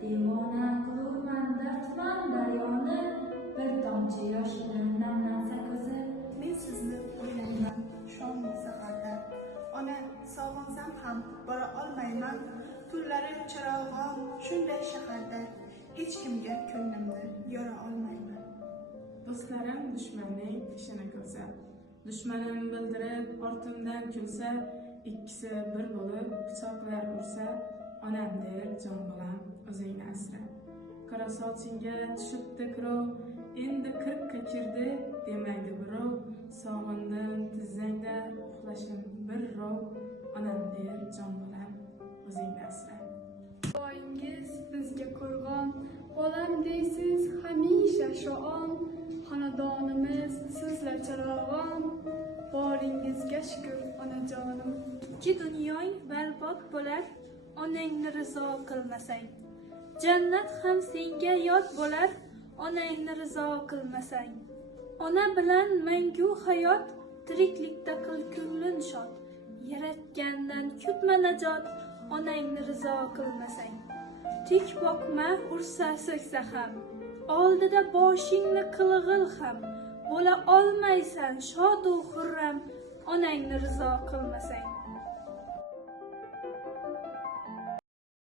devona qilurman dardman daryoni, bir tomchi yosh bilan namlansa ko'zi. Men sizni o'ylayman shom saharda, ona sog'insam ham bora olmayman, tunlari chirog'im shunday shaharda, hech kimga ko'nglimni yora olmayman. Do'stlarim dushmanning ishini ko'rsa, dushmanim bildirib ortimdan kulsa, ikkisi bir bo'lib pichoqlar ursa, onam der jon bolam o'zingni asra. Qora sochingga tushibdi kirov, endi 40 ga kirdi demaydi birov, sog'indim tizzangda uxlashim bir rov, onam der jon bolam o'zingni asra. Boyingiz bizga qo'rg'on, bolam deysiz hamisha shu on, xonadonimiz sizlar charog'on, boringizga shukr onajonim. Ikki dunyoing barbod bo'lar, onangni rizo qilmasang. Jannat ham senga yod bo'lar, onangni rizo qilmasang. Ona bilan mangu hayot, tiriklikda qil ko'nglim shod. Yaratgandan kutma najot, onangni rizo qilmasang. Tik boqma ursa so'ksa ham, oldida boshingni qilg'il ham, bo'la olmaysan shod u xurram, onangni rizo qilmasang.